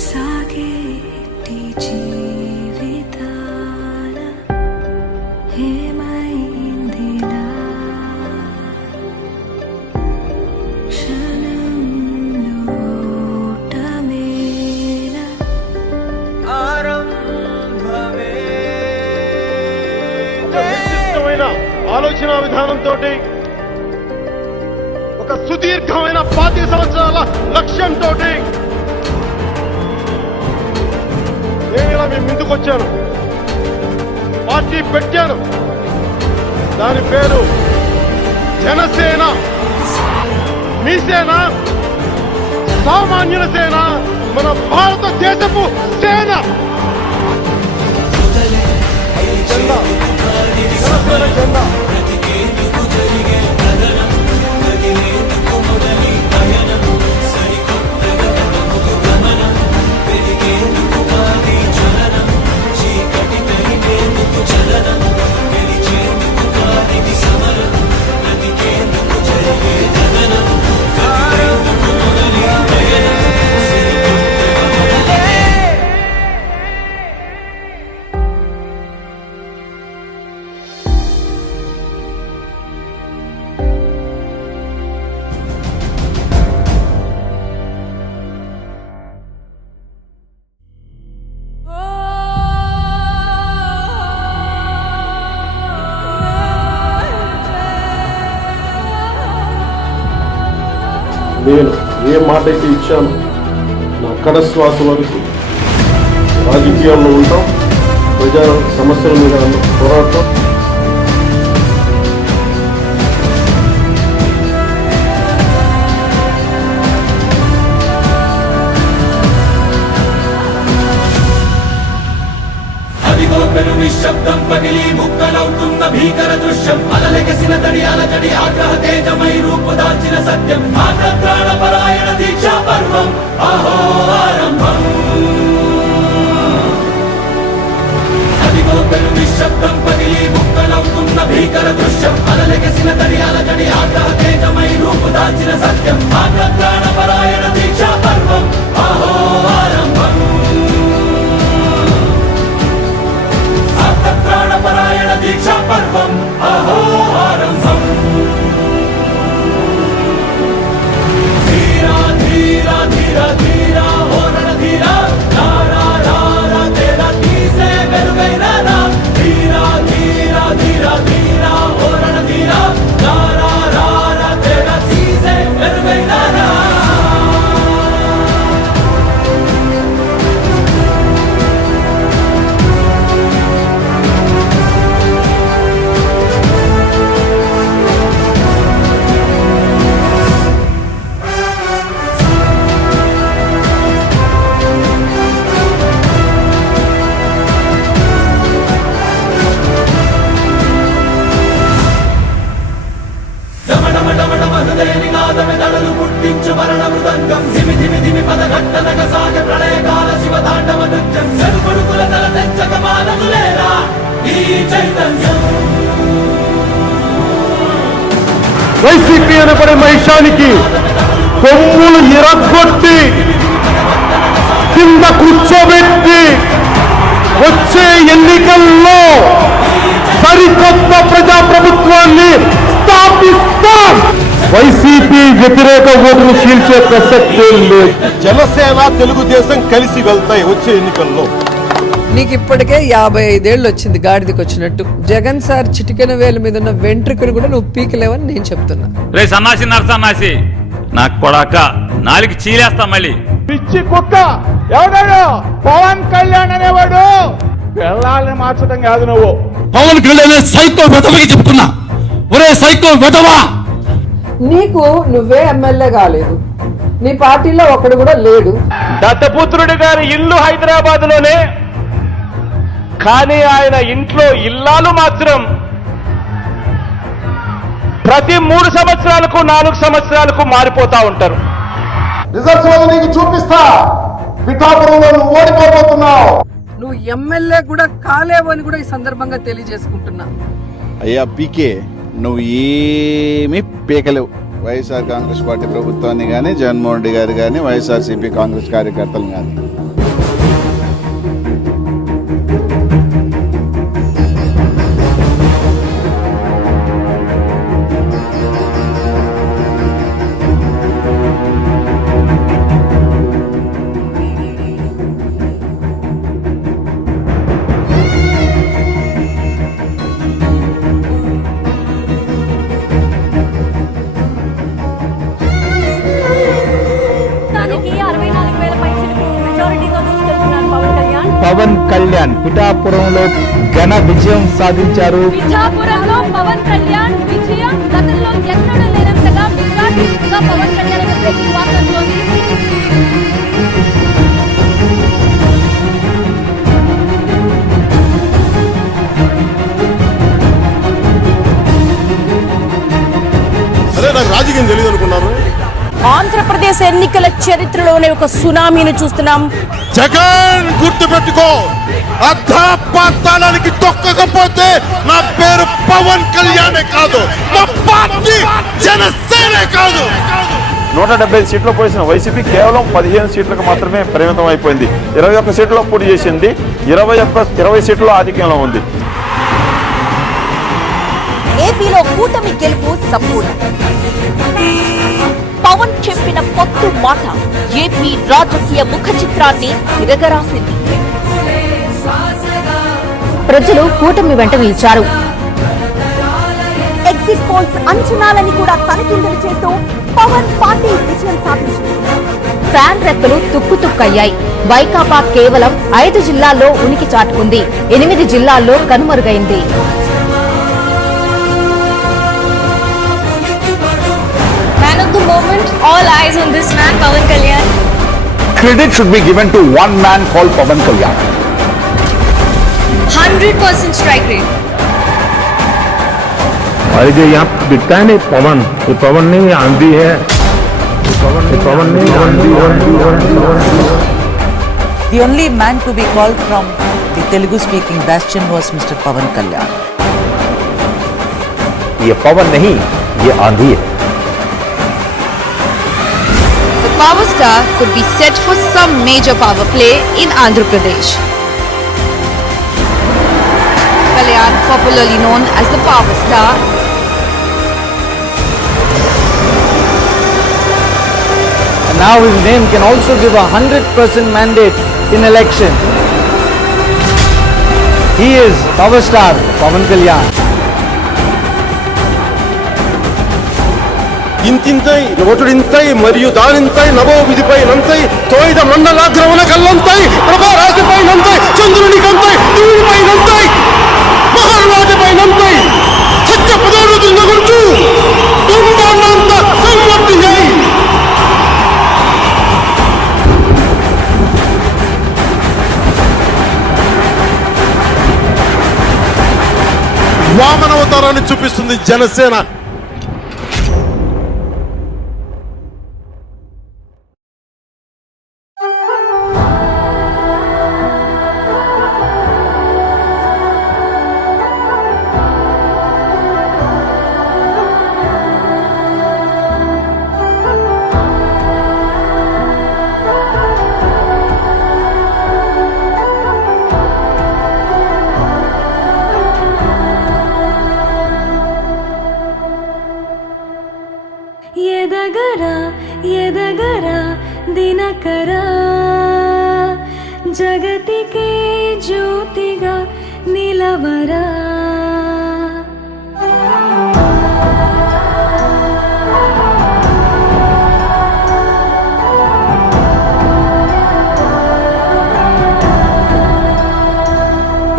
సాగేటి జీవితాన ఏమైందిలా క్షణంలో ఓటమేల ఆరంభమే నిర్దిష్టమైన ఆలోచన విధానంతో ఒక సుదీర్ఘమైన 5 సంవత్సరాల లక్ష్యంతో నేను ఇలా మీ ముందుకు వచ్చాను. పార్టీ పెట్టాను. దాని పేరు జనసేన. మీ సేన, సామాన్యుల సేన, మన భారతదేశపు సేన. జెండా, జనసేన జెండా. నేను ఏ మాట అయితే ఇచ్చాను, నా కడశ్వాస వరకు రాజకీయాల్లో ఉంటాం. ప్రజా సమస్యల మీద పోరాటం. నిశ్శబ్దం పగిలి ముక్కలవుతున్న భీకర దృశ్యం, అలలెగసిన తడి అలజడి ఆగ్రహ తేజమై రూపుదాల్చిన సత్యం, ఆగ్రహ పరాయణ దీక్షా పర్వం అహో ఆరంభం. అదిగో పెను నిశ్శబ్దం పగిలి ముక్కలవుతున్న భీకర దృశ్యం, అలలెగసిన తడి అలజడి ఆగ్రహ తేజమై రూపుదాల్చిన సత్యం, ఆగ్రహ పరాయణ దీక్షా పర్వం అహో ఆరంభం. ప్రాణపరాయణ దీక్షా పర్వం అహో ఆరంభం. ధీరా ధీరా ధీరా ధీరా ఓరణ ధీరా రారా రారా తేరా తీసే వెలుగైన రా. ధీరా ధీరా ధీరా ధీరా ఓరణ ధీరా రారా రారా తేరా తీసే వెలుగైన రా. దడలు పుట్టించు మరణ మృదంగం, ధిమి ధిమి ధిమి పదఘట్టనగ సాగ ప్రళయకాల శివ తాండవ నృత్యం, చెరుకొడుకుల తల తెచ్చక మానదులేరా ఈ చైతన్యం. వైసీపీ అనబడే మహిషానికి కొమ్ములు ఎరగొట్టి కింద కూర్చోబెట్టి వచ్చే ఎన్నికల్లో సరికొత్త ప్రజాప్రభుత్వాన్ని స్థాపిస్తాం. వైసీపీ వ్యతిరేక ఓటును చీల్చే ప్రసక్తే లేదు. జనసేన తెలుగుదేశం కలిసి వెళ్తాయి వచ్చే ఎన్నికల్లో. నీకు ఇప్పటికే 55 ఏళ్ళు వచ్చింది గాడిదికి వచ్చినట్టు. జగన్ సార్ చిటికెన వేల మీద ఉన్న వెంట్రుకలు కూడా నువ్వు పీకలేవని నేను చెప్తున్నా. రే సన్నాసి నరసన్నాసి, నాకు కొడాక నాలుగు చీలేస్తా మళ్ళీ. పిచ్చి కుక్క ఎవడాడు? పవన్ కళ్యాణ్ అనేవాడు. పిల్లల్ని మార్చడం కాదు నువ్వు. పవన్ కళ్యాణ్ సైకో వెధవకి చెప్తున్నా. ఒరే సైకో వెధవా, నీకు నువ్వే ఎమ్మెల్యే కాలేదు, నీ పార్టీలో ఒకడు కూడా లేడు. దత్తపుత్రుడి గారి ఇల్లు హైదరాబాద్ లోనే, కానీ ఆయన ఇంట్లో ఇల్లాలు మాత్రం ప్రతి 3 సంవత్సరాలకు 4 సంవత్సరాలకు మారిపోతా ఉంటారు. రిజల్ట్స్ నీకు చూపిస్తా. పిఠాపురంలో నువ్వు ఓడిపోతున్నావు. నువ్వు ఎమ్మెల్యే కూడా కాలేవని కూడా ఈ సందర్భంగా తెలియజేసుకుంటున్నా. అయ్యా పీకే, నువ్వు ఏమీ పీకలేవు. వైఎస్ఆర్ కాంగ్రెస్ పార్టీ ప్రభుత్వాన్ని కానీ, జగన్మోహన్ రెడ్డి గారు కానీ, వైఎస్ఆర్సీపీ కాంగ్రెస్ కార్యకర్తలు కానీ. పవన్ కళ్యాణ్ పిఠాపురంలో ఘన విజయం సాధించారు. పిఠాపురంలో పవన్ కళ్యాణ్ విజయం గతంలో ఎన్నడూ లేనంతగా విశ్వాసంగా పవన్ కళ్యాణ్ బ్రేకింగ్ వార్త అందుతోంది. నాకు రాజకీయం తెలియదు అనుకున్నారు. ఆంధ్రప్రదేశ్ ఎన్నికల చరిత్రలోనే ఒక సునామీని చూస్తున్నాం. జగన్ గుర్తు పెట్టుకో, అర్ధపాతాళానికి తొక్కకపోతే నా పేరు పవన్ కళ్యాణే కాదు, మా పార్టీ జనసేనే కాదు. 175 సీట్లు పోసిన వైసీపీ కేవలం 15 సీట్లకు మాత్రమే పరిమితం అయిపోయింది. 21 సీట్లలో పోటీ చేసింది. 20 సీట్లలో ఆధిక్యంలో ఉంది. ఏపీలో కూటమి గెలుపు సంపూర్ణం. పవన్ చెప్పిన పొత్తు మాట ఏపీ రాజకీయ ముఖ చిత్రాన్ని తిరగరాసింది. ప్రజలు కూటమి వెంట నిలిచారు. ఎగ్జిట్ పోల్స్ అంచనాలని కూడా తనకిందులు చేస్తూ పవన్ పార్టీ విజయం సాధించింది. ఫ్యాన్ రెక్కలు తుక్కుతుక్కయ్యాయి. వైకాపా కేవలం 5 జిల్లాల్లో ఉనికి చాటుకుంది. 8 జిల్లాల్లో కనుమరుగైంది. The moment, all eyes on this man, Pawan Kalyan. Credit should be given to one man called Pawan Kalyan. 100% strike rate. और जो यहाँ दिखता है नहीं पवन, ये पवन नहीं आंधी है. पवन नहीं आंधी है. The only man to be called from the Telugu-speaking bastion was Mr. Pawan Kalyan. ये पवन नहीं, ये आंधी है. Power star could be set for some major power play in Andhra Pradesh. Kalyan, popularly known as the Power Star, And now his name can also give a 100% mandate in election. He is Power Star Pawan Kalyan. ఇంతింతై ఒకటింతై మరియు దానింతై నభో విధిపై నంతై తోయిద మండలాగ్రమున కల్లంతై ప్రభా రాశిపై నంతై చంద్రునికంతై దీనిపై నంతై మహారాజపై నంతై సత్య పదార్థుల గురించి తుంబంత సంవర్తించై వామనవతారాన్ని చూపిస్తుంది జనసేన. ఎదగరా ఎదగరా దినకరా జగతికే జ్యోతిగా నిలవరా.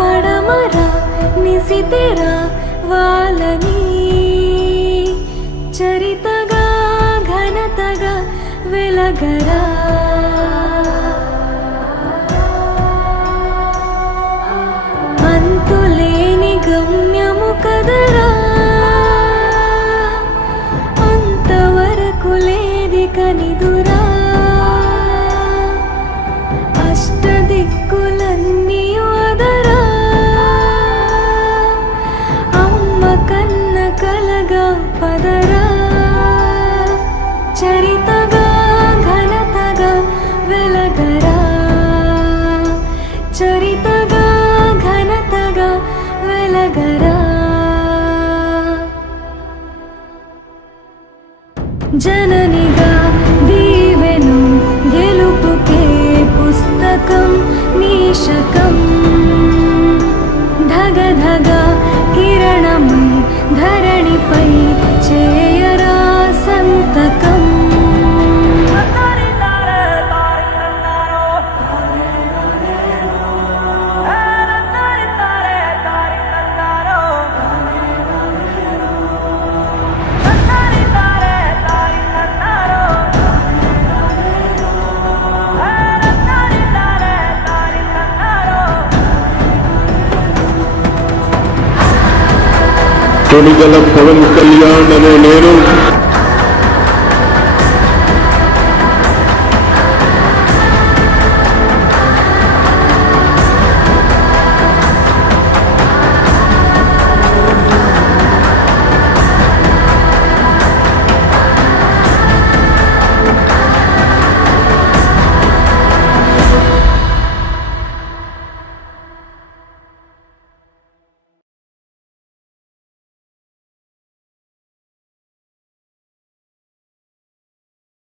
పడమరా నిశితెరా వాళ్ళని చరితగా ఘనతగా వెలగరా. అంతులేని గమ్యము కదరా, అంతవరకు లేది కనిదురా. అష్టదిక్కులన్నీ వదరా, అమ్మ కన్న కలగా పదరా. చరితగా ఘనతగా వెలగరా, చరితగా ఘనతగా వెలగరా. జననిగా దీవెను గెలుపుకే పుస్తకం నీశకం. ధగ ధగ కిరణమై ధరణిపై చేయరా సంతకం. కొణిదెల పవన్ కళ్యాణ్ అనే నేను